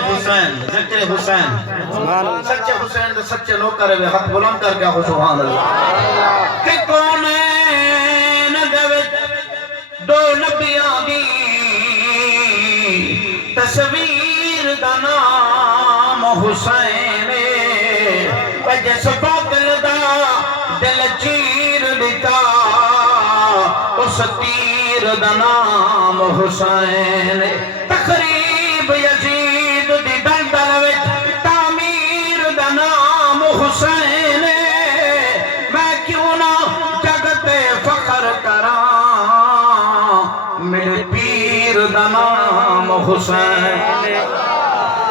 حسین ذکر حسین سچے حسین دے سچے لوگ کرے ہوئے ہاتھ بلند کر کے آخو سبحان اللہ کہ کونین دے وچ دو نبیاں دی تصویر دا نام حسین جس باطل دا دل چیر لیتا اس تیر دا نام حسین تقریب یزید دی دلدل وچ تعمیر دا نام حسین میں کیوں نہ جگتے فخر کراں میرے پیر دا نام حسین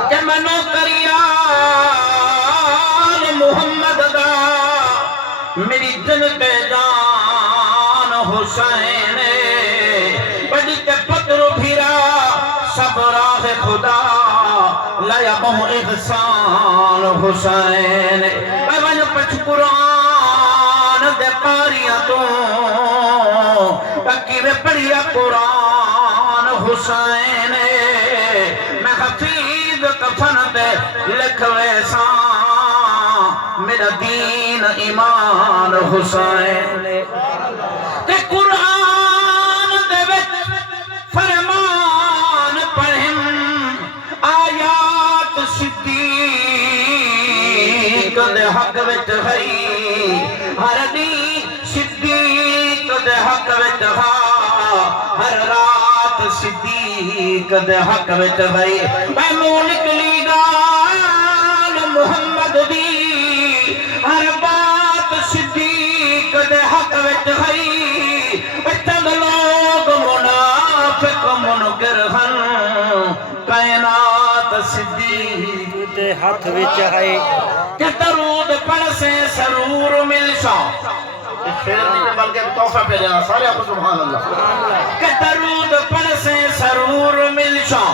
کہ میں نوکریان محمد دا میری دل پہ جان حسین بڑی تے پتر بھیرا سب راہ خدا لیا بہو احسان حسین میں ون پچھ قرآن دے پاریاں تو تاکہ میں پڑھیا قرآن حسین میں حفیظ کفن دے لکھ ویسان میرا دین ایمان حسین تے قرآن دے وچ فرمان پڑھیں آیات صدیق دے حق وچ ہے ہر دی صدیق دے حق وچ ہے ہر رات صدیق دے حق وچ ہے میں منہ نکلی گال محمد دی ہر بات صدیق دے حق وچ ہے چند لوگ منافق منکر ہن کائنات صدیق دے ہاتھ وچ ہے کہ درود پڑھ سے سرور مل شاں شیر نہیں بلکہ تحفہ پہ دینا سارے آپ سبحان اللہ کہ درود پڑھ سے سرور مل شاں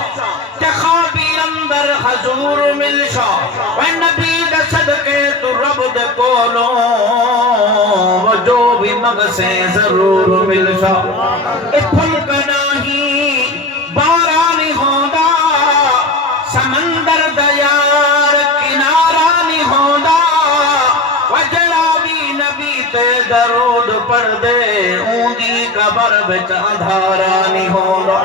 کہ خوابی اندر حضور مل شاں اے نبی دے صدقے تو رب دے کولوں وہ جو بھی مگ سے ضرور مل شاں اے پھلک نہیں بارانی ہوندا سمندر دیار کنارہ نہیں ہوندا وجڑا بھی نبی تے درود پڑھ دے اونگی قبر بچ اندھارا نہیں ہوندا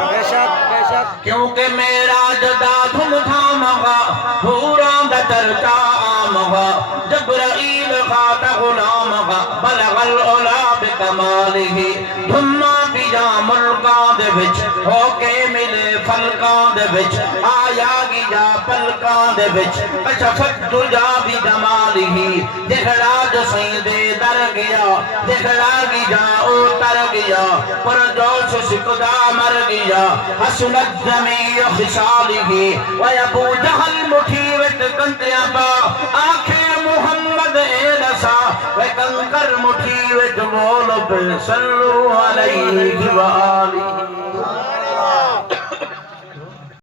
کیونکہ میرا جدا دھم دھامگا بھوران دا چرچا آمگا جبرائیل خات غلامگا بلغ العلا بکمالہی دھما بیا ملکان دے بچ ہوکے ملے فلکان دے بچ آیا گیا پلکان دے بچ کشفت دجا بھی جمالہی دکھڑا جو سیدے در گیا دکھڑا گیا اوتر گیا پر جوش سکدا مر گیا حسنت جمیع خصالہی ویبو جہل مٹھیوت کنتیاں با آنکھیں محمد ایلسا وکنکر مٹھیوت بولو پہ صلو علیہ وآلہ